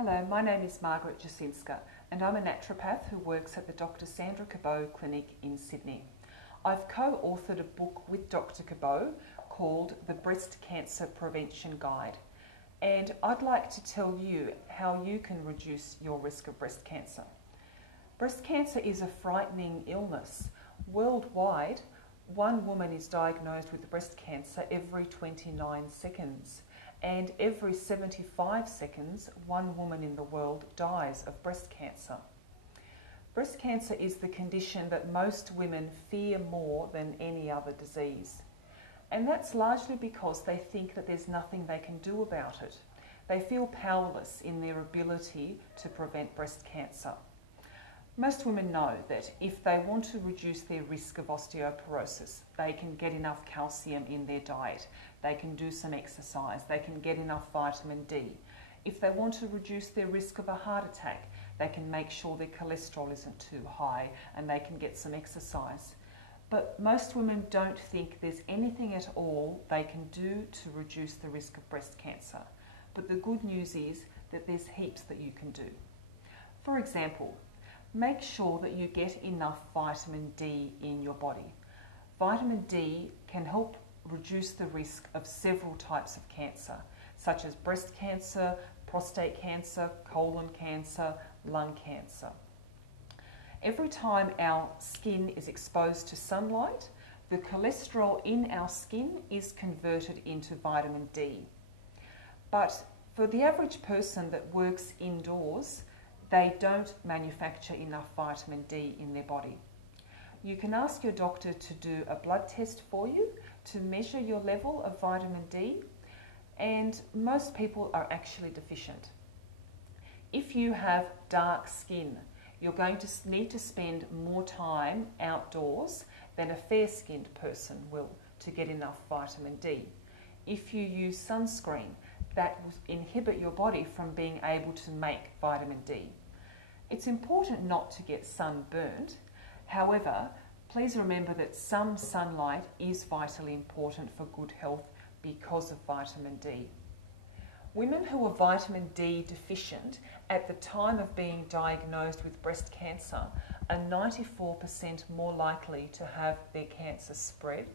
Hello, my name is Margaret Jasinska and I'm a naturopath who works at the Dr. Sandra Cabot Clinic in Sydney. I've co-authored a book with Dr. Cabot called The Breast Cancer Prevention Guide, and I'd like to tell you how you can reduce your risk of breast cancer. Breast cancer is a frightening illness. Worldwide, one woman is diagnosed with breast cancer every 29 seconds. And every 75 seconds, one woman in the world dies of breast cancer. Breast cancer is the condition that most women fear more than any other disease. And that's largely because they think that there's nothing they can do about it. They feel powerless in their ability to prevent breast cancer. Most women know that if they want to reduce their risk of osteoporosis, they can get enough calcium in their diet, they can do some exercise, they can get enough vitamin D. If they want to reduce their risk of a heart attack, they can make sure their cholesterol isn't too high and they can get some exercise. But most women don't think there's anything at all they can do to reduce the risk of breast cancer. But the good news is that there's heaps that you can do. For example, make sure that you get enough vitamin D in your body. Vitamin D can help reduce the risk of several types of cancer, such as breast cancer, prostate cancer, colon cancer, lung cancer. Every time our skin is exposed to sunlight, the cholesterol in our skin is converted into vitamin D. But for the average person that works indoors, they don't manufacture enough vitamin D in their body. You can ask your doctor to do a blood test for you to measure your level of vitamin D, and most people are actually deficient. If you have dark skin, you're going to need to spend more time outdoors than a fair-skinned person will to get enough vitamin D. If you use sunscreen, that will inhibit your body from being able to make vitamin D. It's important not to get sunburned. However, please remember that some sunlight is vitally important for good health because of vitamin D. Women who are vitamin D deficient at the time of being diagnosed with breast cancer are 94% more likely to have their cancer spread,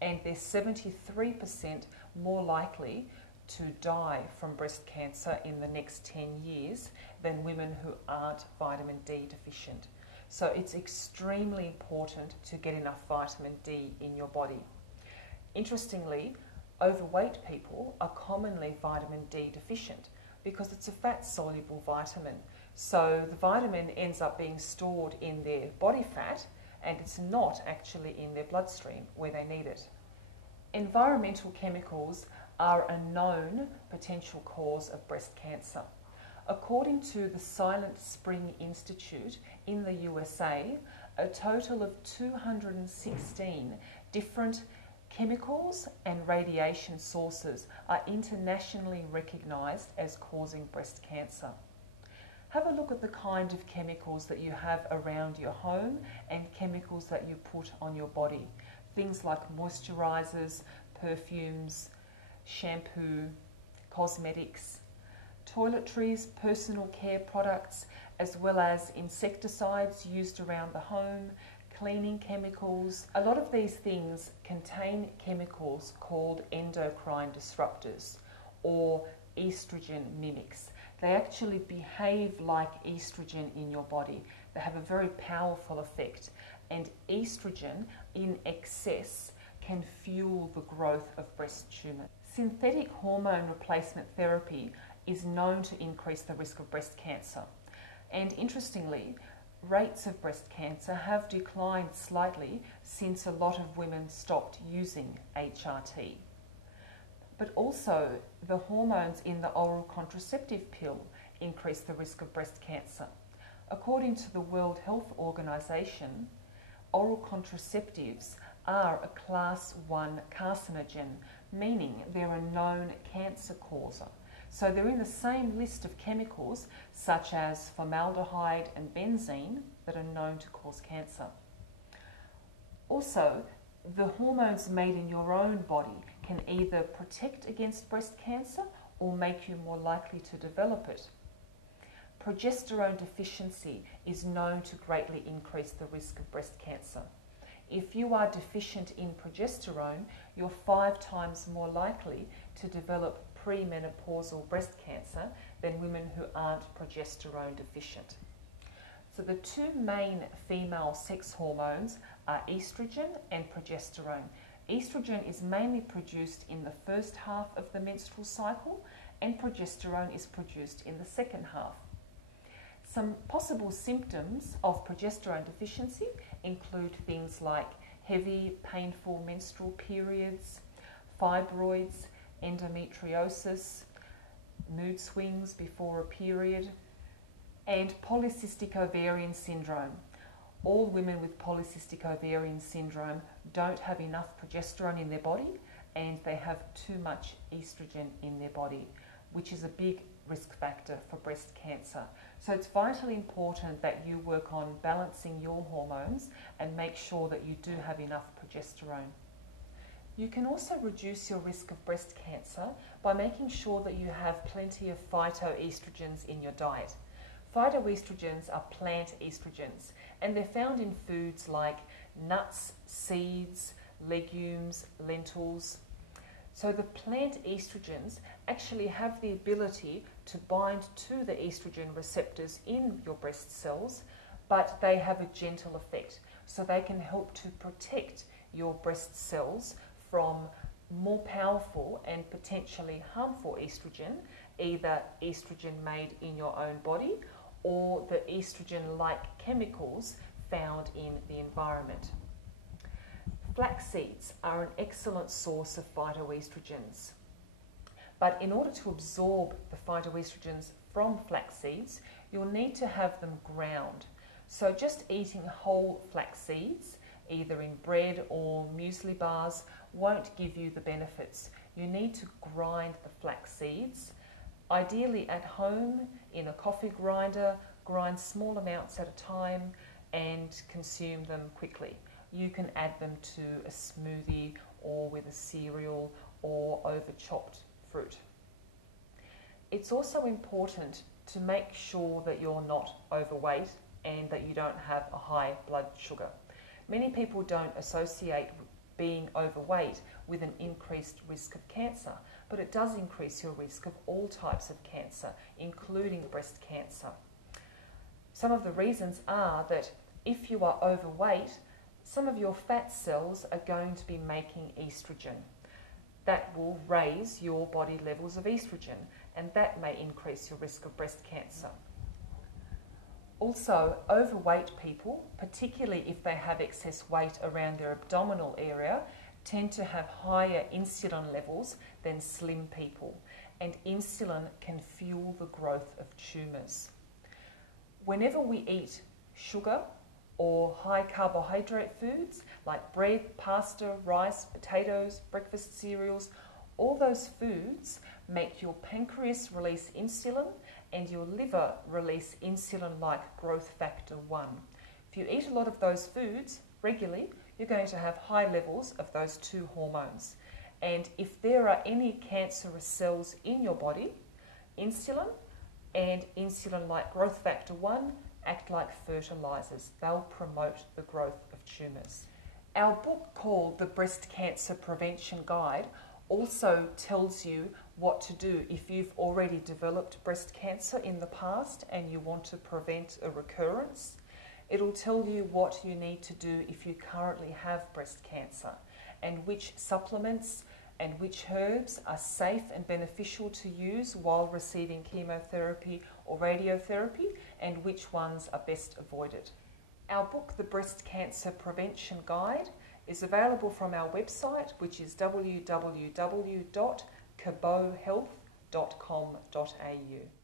and they're 73% more likely to die from breast cancer in the next 10 years than women who aren't vitamin D deficient. So it's extremely important to get enough vitamin D in your body. Interestingly, overweight people are commonly vitamin D deficient because it's a fat-soluble vitamin. So the vitamin ends up being stored in their body fat and it's not actually in their bloodstream where they need it. Environmental chemicals are a known potential cause of breast cancer. According to the Silent Spring Institute in the USA, a total of 216 different chemicals and radiation sources are internationally recognized as causing breast cancer. Have a look at the kind of chemicals that you have around your home and chemicals that you put on your body. Things like moisturizers, perfumes, shampoo, cosmetics, toiletries, personal care products, as well as insecticides used around the home, cleaning chemicals. A lot of these things contain chemicals called endocrine disruptors or estrogen mimics. They actually behave like estrogen in your body. They have a very powerful effect, and estrogen in excess can fuel the growth of breast tumours. Synthetic hormone replacement therapy is known to increase the risk of breast cancer. And interestingly, rates of breast cancer have declined slightly since a lot of women stopped using HRT. But also, the hormones in the oral contraceptive pill increase the risk of breast cancer. According to the World Health Organization, oral contraceptives are a class 1 carcinogen, meaning they're a known cancer causer. So they're in the same list of chemicals such as formaldehyde and benzene that are known to cause cancer. Also, the hormones made in your own body can either protect against breast cancer or make you more likely to develop it. progesterone deficiency is known to greatly increase the risk of breast cancer. If you are deficient in progesterone, you're 5 times more likely to develop premenopausal breast cancer than women who aren't progesterone deficient. So the 2 main female sex hormones are estrogen and progesterone. Estrogen is mainly produced in the first half of the menstrual cycle, and progesterone is produced in the second half. Some possible symptoms of progesterone deficiency include things like heavy, painful menstrual periods, fibroids, endometriosis, mood swings before a period, and polycystic ovarian syndrome. All women with polycystic ovarian syndrome don't have enough progesterone in their body, and they have too much estrogen in their body, which is a big risk factor for breast cancer. So it's vitally important that you work on balancing your hormones and make sure that you do have enough progesterone. You can also reduce your risk of breast cancer by making sure that you have plenty of phytoestrogens in your diet. Phytoestrogens are plant estrogens, and they're found in foods like nuts, seeds, legumes, lentils. So the plant estrogens actually have the ability to bind to the estrogen receptors in your breast cells, but they have a gentle effect. So they can help to protect your breast cells from more powerful and potentially harmful estrogen, either estrogen made in your own body or the estrogen-like chemicals found in the environment. Flax seeds are an excellent source of phytoestrogens, but in order to absorb the phytoestrogens from flax seeds, you'll need to have them ground. So just eating whole flax seeds, either in bread or muesli bars, won't give you the benefits. You need to grind the flax seeds, ideally at home in a coffee grinder. Grind small amounts at a time and consume them quickly. You can add them to a smoothie or with a cereal or over chopped fruit. It's also important to make sure that you're not overweight and that you don't have a high blood sugar. Many people don't associate being overweight with an increased risk of cancer, but it does increase your risk of all types of cancer, including breast cancer. Some of the reasons are that if you are overweight, some of your fat cells are going to be making estrogen. That will raise your body levels of estrogen, and that may increase your risk of breast cancer. Also, overweight people, particularly if they have excess weight around their abdominal area, tend to have higher insulin levels than slim people, and insulin can fuel the growth of tumours. Whenever we eat sugar or high carbohydrate foods like bread, pasta, rice, potatoes, breakfast cereals, all those foods make your pancreas release insulin and your liver release insulin-like growth factor 1. If you eat a lot of those foods regularly, you're going to have high levels of those 2 hormones. And if there are any cancerous cells in your body, insulin and insulin-like growth factor 1 act like fertilizers. They'll promote the growth of tumours. Our book called The Breast Cancer Prevention Guide also tells you what to do if you've already developed breast cancer in the past and you want to prevent a recurrence. It'll tell you what you need to do if you currently have breast cancer, and which supplements and which herbs are safe and beneficial to use while receiving chemotherapy or radiotherapy, and which ones are best avoided. Our book, The Breast Cancer Prevention Guide, is available from our website, which is www.cabothealth.com.au.